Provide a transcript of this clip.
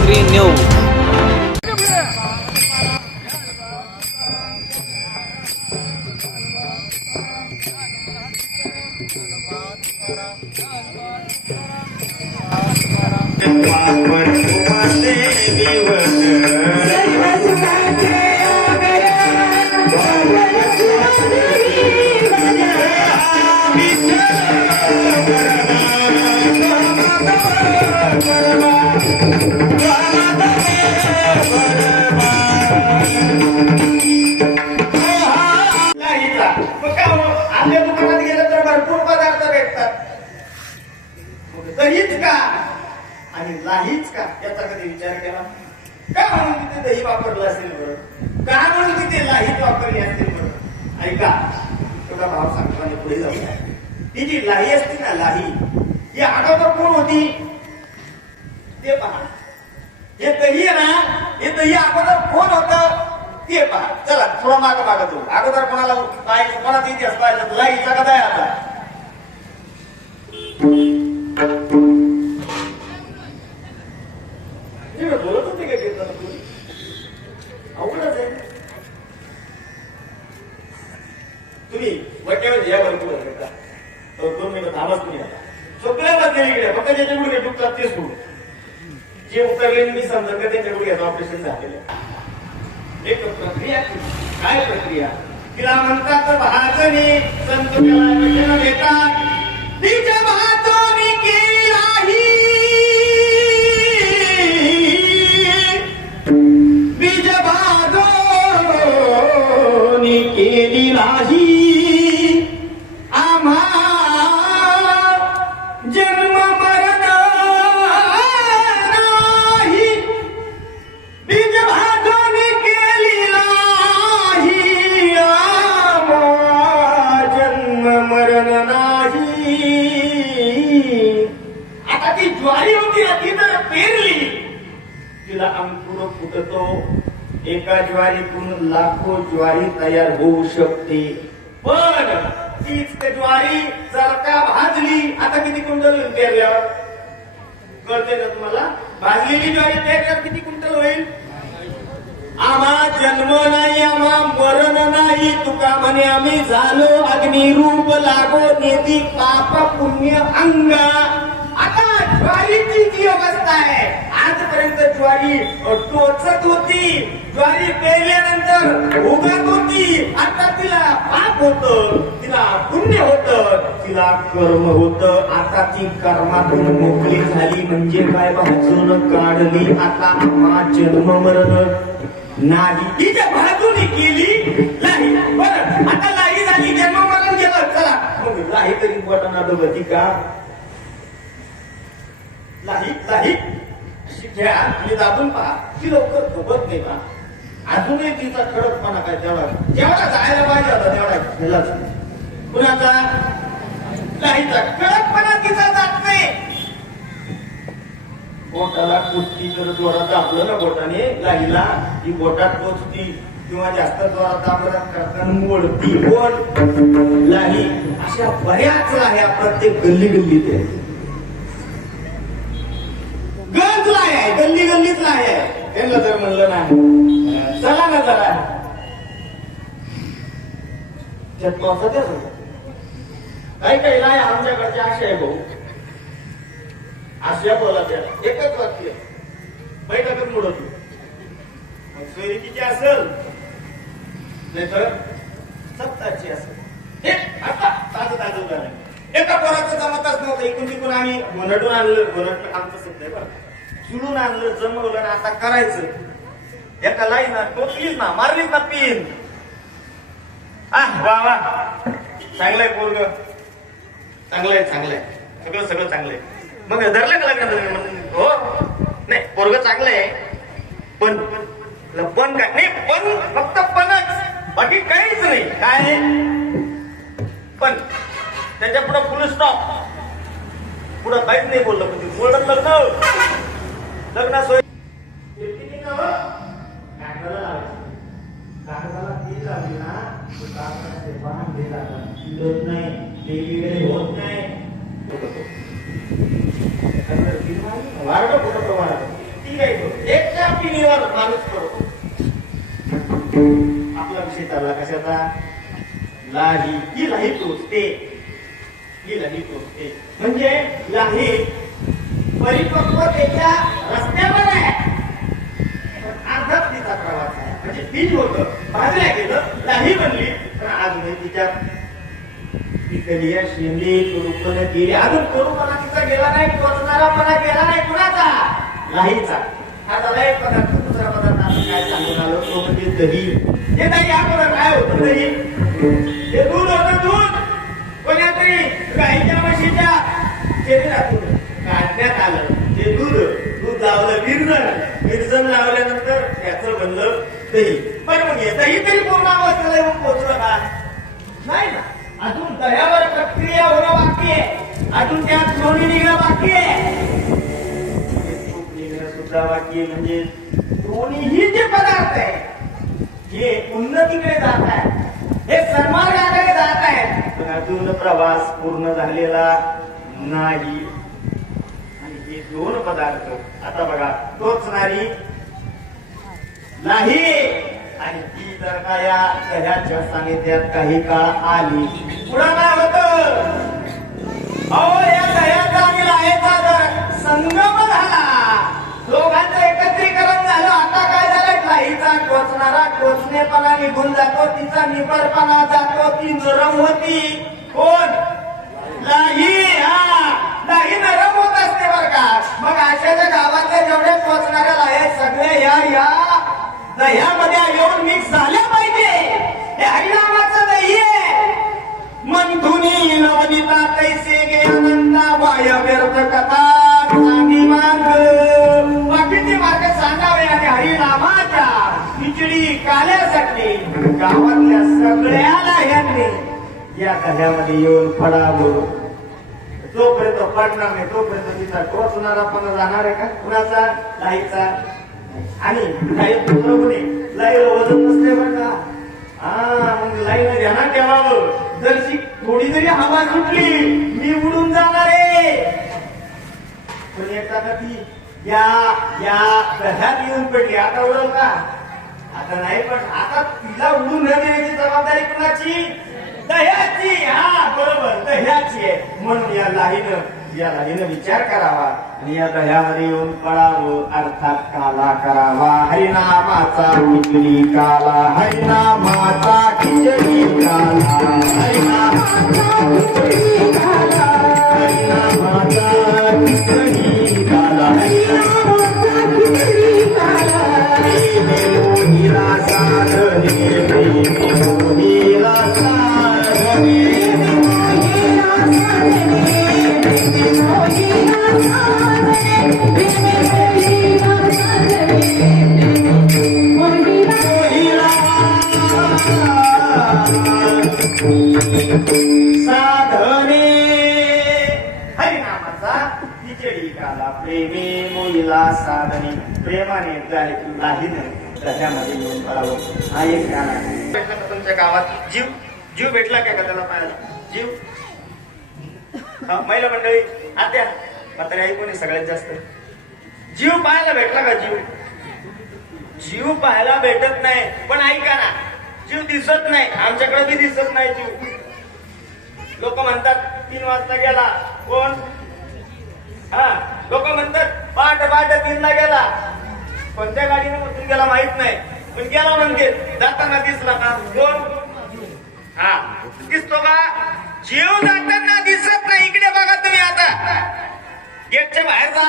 Kushagri news. आपल्या दुकानात गेलं तर भरपूर पदार्थ भेटतात. दहीच का आणि लाहीच का याचा कधी विचार केला का? म्हणून तिथे दही वापरलं असेल बरं, का म्हणून तिथे लाहीच वापरली असेल बरं? ऐका, थोडा भाव सांगतो आणि पुढे जाऊया. ही जी लाही असते ना, लाही ही अगोदर कोण होती ते पहा. हे दही आहे ना, हे दही अगोदर कोण होतं ते पहा. चला थोडा मागं मागतो. अगोदर कोणाला पाहिजे, कोणाचा इतिहास पाहिजे, लाहीचा कथा आहे आता. बोलत होते का कीर्तन तुम्ही? अवघडच आहे. तुम्ही वाट्यावर या भरपूर का 2 मिनिटं थांबच तुम्ही. आता सगळ्या बदलेलीकडे फक्त ज्याच्या गुडघे दुखतात तेच सोडून, जे उतरले मी समजत का त्यांच्या गुडघ्याचं ऑपरेशन झालेलं आहे. एक प्रक्रिया. काय प्रक्रिया? तिला म्हणतात भाजणी. संत त्याला देतात. तिच्या भाजणी केली बीज भाजणी केली नाही. आम्हा जन्म मरण नाही. बीज भाजणी केली नाही. आम्हा जन्म मरण नाही. आता ती ज्वारी होती ना, ती तर पेरली, तिला अंकुर फुटतो. एका ज्वारीतून लाखो ज्वारी तयार होऊ शकते. पण तीच ज्वारी जर का भाजली, आता किती क्विंटल होईल पेरल्यावर? कळते का तुम्हाला? भाजलेली ज्वारी पेरल्यावर किती क्विंटल होईल? आम्हा जन्म नाही, आम्हा मरण नाही. तुका म्हणे आम्ही झालो अग्निरूप लागो नेती पाप पुण्य अंगा. आता ज्वारीची जी अवस्था आहे, आजपर्यंत ज्वारी टोचत होती, ज्वारी पेरल्यानंतर उगत होती. आता तिला पाप होतं, तिला पुण्य होतं, तिला कर्म होतं. आता ती कर्मातून मोकळी झाली म्हणजे काय? भाजून काढली. आता आम्हा जन्म मरण नाही. तिच्या बाजूने केली लाही. बरं, आता लाही झाली, जन्म मरण गेलं. चला मग लाही तरी बोटांना बघती का? लाही लाही अशी घ्या आणि दाबून पहा. ती लवकर झोपत नाही का? अजूनही तिचा कडकपणा काय जेवढा जायला पाहिजे होता तेवढा गेलाच. कुणाचा? लाहीचा कडकपणा तिचा जात नाही. बोटाला कुस्ती जर जोरात दाबलं ना बोटाने लाहीला, ही बोटात टोचती किंवा जास्त जोरात दाबलं करताना मोडती. बोट लाही अशा बऱ्याच लाह्या प्रत्येक गल्ली गल्लीत आहे. गंज लाय आहे, गल्ली गल्लीत लाय आहे. त्यांना जर म्हणलं नाही चला ना जरा त्यात पावसाच्याच होता. काही काही लाय आमच्याकडच्या अशा आहे भाऊ, अशा बोला त्याला एकच वाक्य बैठकच मोडत. मग सोयरी किती असेल नाही तर 70ची असेल. हे आता ताजं ताजं झालं. एका पोराचं जमतच नव्हतं. इकडून तिकडून आम्ही घोनटून आणलं. घोनट आमचं सध्या बरं चुलून आणलं, जमवलं ना आता करायचं. एका लाईन टोचलीच ना, मारलीच ना पिन. वा वा, चांगलंय पोरग, चांगलंय चांगलंय, सगळं सगळं चांगलंय. मग धरलं का लग्न? हो नाही, पोरग चांगलंय पण पण काय नाही, पण फक्त पणच, बाकी काहीच नाही. काय पण त्याच्या पुढे फुल स्टॉप, पुढं काहीच नाही बोललं. म्हणजे बोलत लग्न सोय कागदाला ती लावली ना, नाही होत नाही. वारड कुठं प्रमाणात ती काय माणूस करतो. आपला विषय चालला कशाचा? लाही. ही लाही टोचते, ही लाही टोचते. म्हणजे लाही परिपक्वतेच्या रस्त्यावर आहे, अर्धाच तिचा प्रवास आहे. म्हणजे बीज होतं, भाजल्या गेलं, लाही बनली, पण अजूनही तिच्या शेंडी कुरुपण गेली. अजून कुरुपणा तिचा गेला नाही, टोचणारापणा गेला नाही. कुणाचा? लाहीचा. आता एक पदार्थ, दुसरा पदार्थ आपण काय सांगून आलो तो म्हणजे दही. हे दही अगोदर काय होतं? दही हे दूध होतं. दूध कोण्यातरी गाईच्या म्हशीच्या शरीरातून काढण्यात आलं. ते दूध लावलं विरजण लावल्यानंतर त्याचं बनलं दही. पण मग हे दही तरी पूर्ण अवस्थेला येऊन पोहोचलं का? नाही ना. अजून दह्यावर प्रक्रिया होणं बाकी आहे. अजून त्यात लोणी निघणं बाकी आहे, तूप निघणं सुद्धा बाकी आहे. म्हणजे दोन्हीही जे पदार्थ आहे हे उन्नतीकडे जात आहे, हे सन्मार्गाकडे जात आहे, पण अजून प्रवास पूर्ण झालेला नाही. आणि हे दोन पदार्थ आता बघा, टोचणारी नाही आणि ती जर का या दह्याच्या सानिध्यात काही काळ आली, पुढं काय होतं? अहो, या दह्याचा आणि लाहेचा जर संगम झाला, दोघांचं एकत्रीकरण झालं, आता काय झालं? लाहीचा टोचणारा टोचणेपणा निघून जातो, तिचा निबरपणा जातो, ती नरम होती. कोण? लाही. हा, लाही नरम होत असते बरं का. मग अशाच्या गावातल्या जेवढ्या टोचणाऱ्या लाह्या सगळ्या या दह्यामध्ये येऊन मिक्स झाल्या पाहिजे. हे हरिनामाचं दही आहे. मंथुनी नवनीता तैसे गे अनंता वाय व्यर्थ कथा सांगी मार्ग. बाकीचे मार्ग सांगावे आणि हरिनामाच्या खिचडी काल्यासाठी गावातल्या सगळ्या लाह्यांनी या दह्यामध्ये येऊन पडावं. जोपर्यंत पडणार नाही तोपर्यंत तिचा टोचणारा पण जाणार आहे का? कुणाचा? लाहीचा. आणि काही लाईला वजन नसते बरं का. हा, मग लाईला ध्यानात ठेवावं. जर थोडी जरी हवा सुटली, मी उडून जाणार आहे. पण एकदा का ती या दह्यात येऊन पडली, आता उडल का? आता नाही. पण आता तिला उडून न देण्याची जबाबदारी कुणाची? दह्याची. हा, बरोबर, दह्याची आहे. म्हणून या लाहीनं विचार करावा आणि या दह्यामध्ये येऊन पडावं, अर्थात काला करावा. हरिनामाचा खिचडी काला, हरिनामाचा खिचडी काला, हरिनामाचा खिचडी काला, हरिनामाचा खिचडी काला, हरिनामाचा खिचडी काला. मोहिला साधने, मोहिला साधने, साधने हरिनामाचा खिचडी काला. प्रेमे मोहिला साधने. प्रेमाने लाहीनं दह्यामध्ये येऊन पडावं. हा एक गाण आहे. तुमच्या गावात जीव भेटला काय का त्याला पाहायला? जीव महिला मंडळी आत्या म्हातारी आई कोणी सगळ्यात जास्त जीव पाहायला भेटला का? जीव पाहायला भेटत नाही. पण ऐका ना, जीव दिसत नाही. आमच्याकडे बी दिसत नाही जीव. लोक म्हणतात 3 वाजता गेला. कोण? हा, लोक म्हणतात पाठ 3ला गेला. कोणत्या गाडीने उतरून गेला माहित नाही, पण गेला म्हणजे जाताना दिसला का? कोण? हा, दिसतो का? जीव जाताना दिसत नाही. इकडे बघा तुम्ही. आता गेटच्या बाहेर जा,